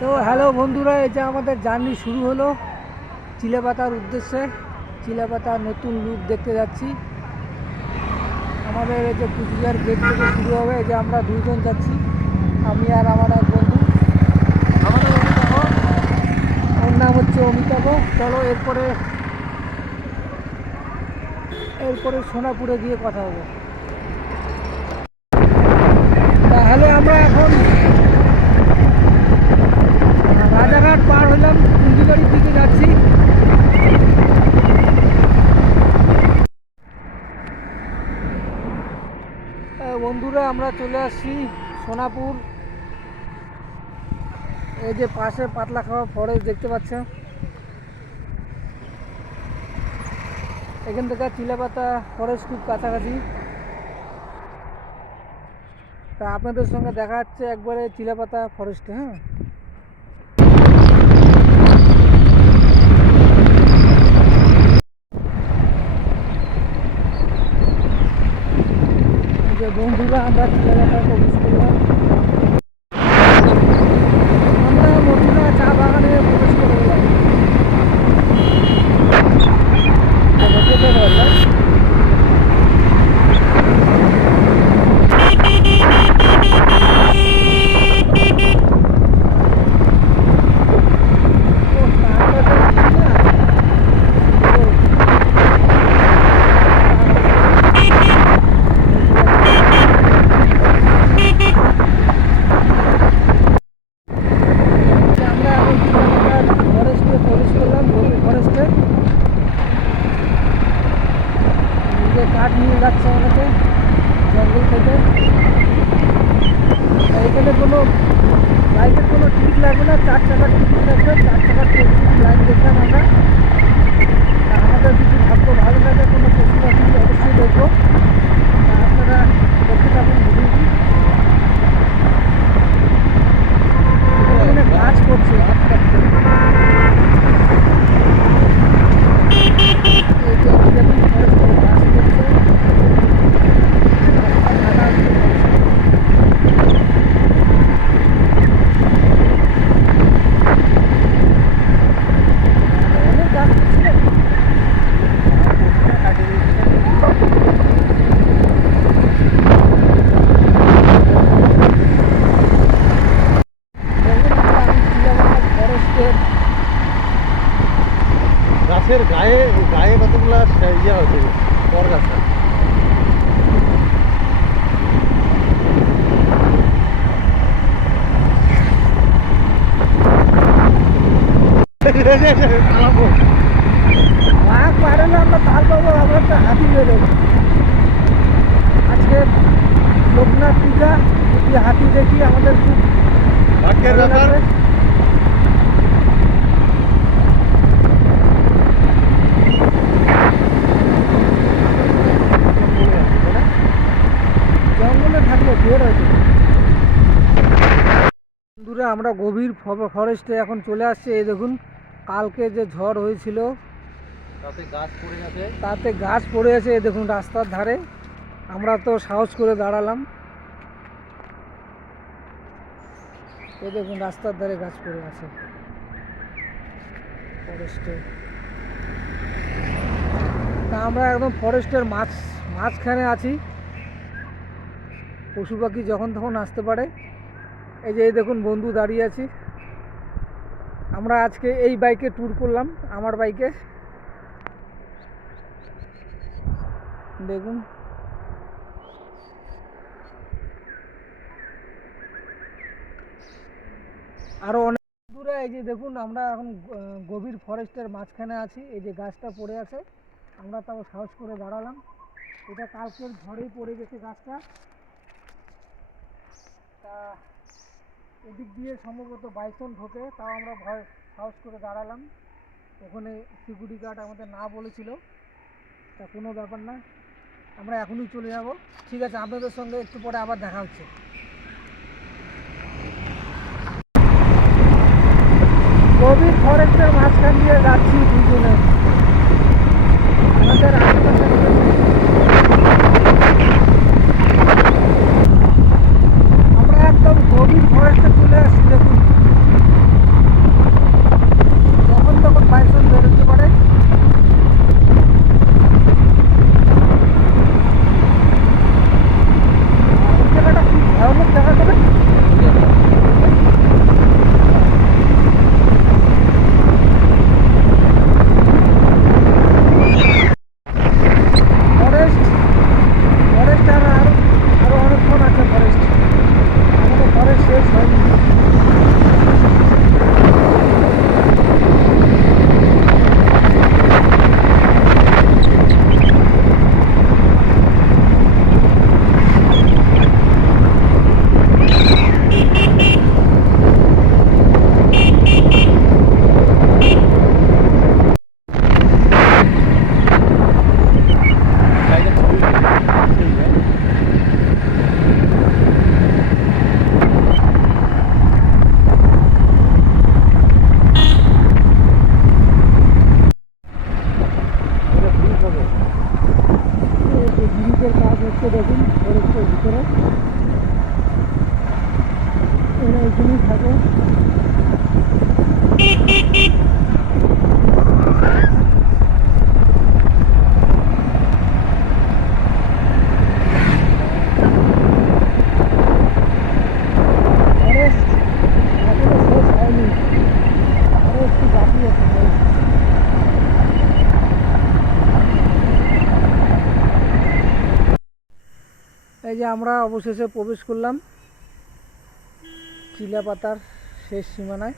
তো হ্যালো বন্ধুরা, এই যে আমাদের জার্নি শুরু হলো চিলেপাতার উদ্দেশ্যে। চিলেপাতার নতুন লুক দেখতে যাচ্ছি। আমাদের এই যে কুচবিহার গেট থেকে শুরু হবে। এই যে আমরা দুজন যাচ্ছি, আমি আর আমার এক বন্ধু। আমাদের অমিতাভ, ওর নাম হচ্ছে অমিতাভ। চলো এরপরে সোনাপুরে গিয়ে কথা হবে। তাহলে আমরা এখন রাজাঘাট পার হলাম, কুঞ্জিবাড়ির দিকে যাচ্ছি। বন্ধুরা, আমরা চলে আসছি সোনাপুর। এই যে পাশে পাতলা খাওয়া ফরেস্ট দেখতে পাচ্ছেন। এখান থেকে চিলেপাতা ফরেস্ট খুব কাছাকাছি। তা আপনাদের সঙ্গে দেখা যাচ্ছে একবারে চিলেপাতা ফরেস্টে। হ্যাঁ, এই যে বন্ধুরা, আমরা চিলেপাতা প্রবেশ করলাম। আমরা মধুরা চা বাগানে প্রবেশ করে গেলাম। কাঠ নিয়ে যাচ্ছে অনেকে জঙ্গল থেকে। এখানে কোনো লাইটের কোনো টিকিট লাগবে না, 4 টাকার টিকিট লাগবে। 4 টাকার লাইন দেখলাম আমরা। আমাদের যদি ভাগ্য ভালো লাগে কোনো পশু পাখি অবশ্যই দেখবো। আপনারা দেখতে থাকুন ভিডিওটি। এখানে কাজ করছে। গাছের গায়ে গায়ে কতগুলা ইয়ে হয়েছে বর গাছটা। বাঘ পারে না, আমরা তাল পাবো। আমরা একটা হাতি বেরো। আজকে লোকনাথ পূজা, যদি হাতি দেখি আমাদের খুব ভাগ্যের ব্যাপার। জঙ্গলে থাকলে বের হয়েছে। বন্ধুরা, আমরা গভীর ফরেস্টে এখন চলে আসছে। এই দেখুন, কালকে যে ঝড় হয়েছিল তাতে গাছ পড়ে গেছে। এই দেখুন রাস্তার ধারে। আমরা তো সাহস করে দাঁড়ালাম। এই দেখুন রাস্তার ধারে গাছ পড়ে আছে ফরেস্টে। তা আমরা একদম ফরেস্টের মাঝখানে আছি। পশু পাখি যখন তখন আসতে পারে। এই যে এই দেখুন বন্ধু দাঁড়িয়ে আছি। আমরা আজকে এই বাইকে ট্যুর করলাম, আমার বাইকে। দেখুন আরো অনেক দূরে। এই যে দেখুন, আমরা এখন গভীর ফরেস্টের মাঝখানে আছি। এই যে গাছটা পড়ে আছে, আমরা তাও সাহস করে দাঁড়ালাম। এটা কালকের ঝড়েই পড়ে গেছে গাছটা। তা এদিক দিয়ে সম্ভবত বাইসন ঢোকে, তাও আমরা সাহস করে দাঁড়ালাম। ওখানে সিকিউরিটি গার্ড আমাদের না বলেছিল। তা কোনো ব্যাপার না, আমরা এখনই চলে যাব। ঠিক আছে, আপনাদের সঙ্গে একটু পরে আবার দেখা হচ্ছে। গভীর ফরেস্টের মাঝখান দিয়ে যাচ্ছি দুজনে। আমাদের আশেপাশে আমরা একদম গভীর ফরেস্টে চলে আসছি। দেখুন এরা এখানেই থাকে। ফরেস্ট এখনো শেষ হয়নি, আরো একটু বাকি আছে forest। এই যে আমরা অবশেষে প্রবেশ করলাম চিলাপাতার শেষ সীমানায়।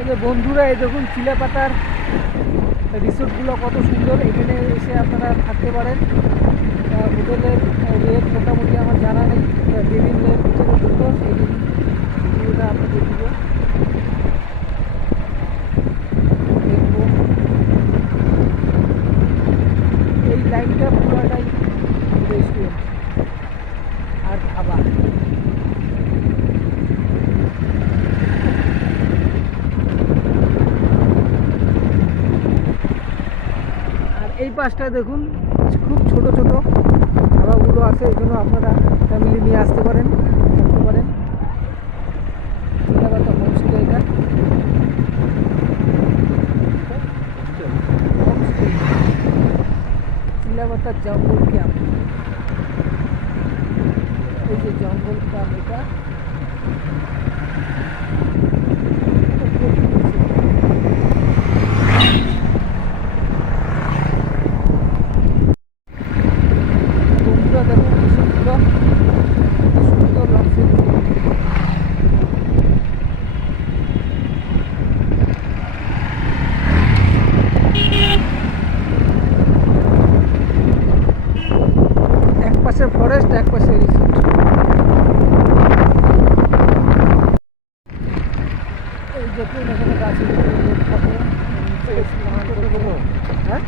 এই যে বন্ধুরা, এই দেখুন চিলাপাতার রিসোর্টগুলো কত সুন্দর। এখানে এসে আপনারা থাকতে পারেন। হোটেলের রেট মোটামুটি আমার জানা নেই, যেদিন ভিতরে ঢুকবো সেদিন ভিডিওটা আপনাদের দিব, দেখবো। এই লাইনটা পুরোটাই রেস্টুরেন্ট আর খাবার। আর এই পাশটায় দেখুন খুব ছোট ছোট ধাবাগুলো আছে, এগুলো আপনারা ফ্যামিলি নিয়ে আসতে পারেন, থাকতে পারেন। চিলাপাতা হোমস্টে, এটা হোমস্টে চিলাপাতার জঙ্গল ক্যাম্প। এই যে জঙ্গল ক্যাম্প, এটা বন্ধুরা দেখুন রিসোর্টগুলো সুন্দর লাগছে। এক পাশে ফরেস্ট, এক পাশে রিসোর্ট। এই দেখুন এখানে গাছের উপরে লোক থাকে, নিচে স্নান করছে। হ্যাঁ,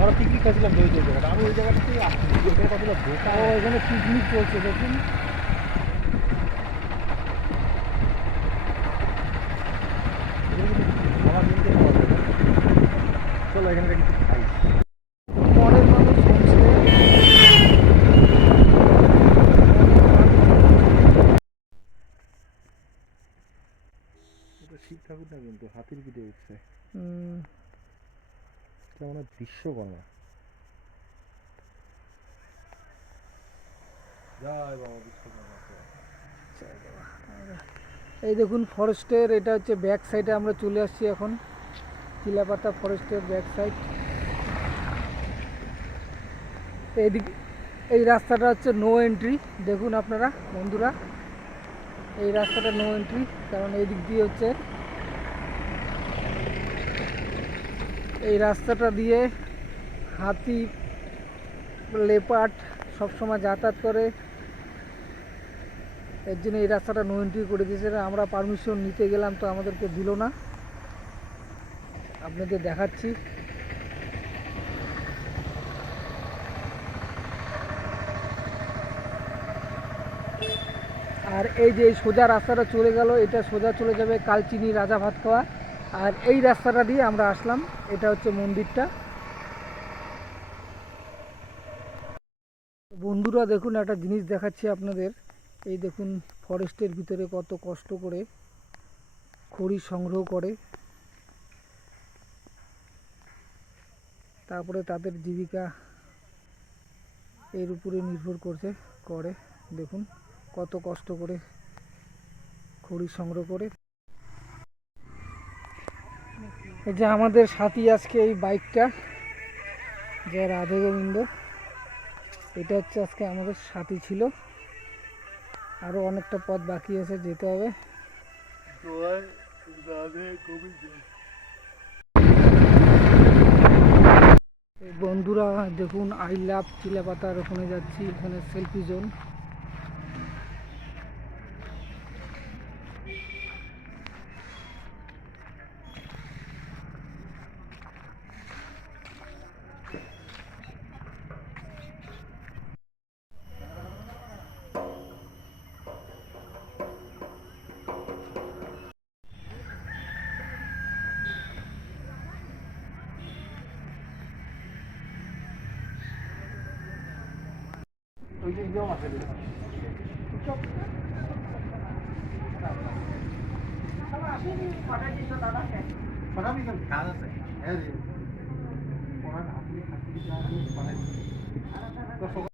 আমরা পিকনিক খাচ্ছিলাম ওই জায়গাটা, আমি ওই জায়গাটাতেই আসছি, এখানে কতটা বোকা। ও এখানে পিকনিক চলছে দেখুন। খাবার কিনতে পাওয়া যাবে। চলো এখানকার কিছু খাই। পরের মানুষ হোমস্টে। এটা শিব ঠাকুর না, কিন্তু হাতির পিঠে উঠছে, হুম, এটা মনে হয় বিশ্বকর্মা। জয় বাবা বিশ্বকর্মা। এই দেখুন ফরেস্টের, এটা হচ্ছে ব্যাক সাইডে আমরা চলে আসছি এখন, চিলাপাতা ফরেস্টের ব্যাক সাইড। এইদিক, এই রাস্তাটা হচ্ছে নো এন্ট্রি। দেখুন আপনারা বন্ধুরা, এই রাস্তাটা নো এন্ট্রি, কারণ এই দিক দিয়ে হচ্ছে, এই রাস্তাটা দিয়ে হাতি, লেপার্ড সবসময় যাতায়াত করে। এর জন্য এই রাস্তাটা নো এন্ট্রি করে দিয়েছে। আমরা পারমিশন নিতে গেলাম তো আমাদেরকে দিল না। আপনাদের দেখাচ্ছি। আর এই যে এই সোজা রাস্তাটা চলে গেল, এটা সোজা চলে যাবে কালচিনি রাজা ভাত খাওয়া। আর এই রাস্তাটা দিয়ে আমরা আসলাম, এটা হচ্ছে মন্দিরটা। বন্ধুরা দেখুন একটা জিনিস দেখাচ্ছি আপনাদের। এই দেখুন ফরেস্টের ভিতরে কত কষ্ট করে খড়ি সংগ্রহ করে, তারপরে তাদের জীবিকা এর উপরে নির্ভর করে। দেখুন কত কষ্ট করে খড়ি সংগ্রহ করে। এই যে আমাদের সাথী আজকে এই বাইকটা, যে রাধে গোবিন্দ, এটা হচ্ছে আজকে আমাদের সাথী ছিল। আরও অনেকটা পথ বাকি আছে, যেতে হবে। এই বন্ধুরা দেখুন আই লাভ চিলাপাতার ওখানে যাচ্ছি, এখানে সেলফি জোন। ওই দিক দিয়েও মাছ খাওয়া আছে হ্যাঁ রে ওরা হাতি খাতি যা পাঠাই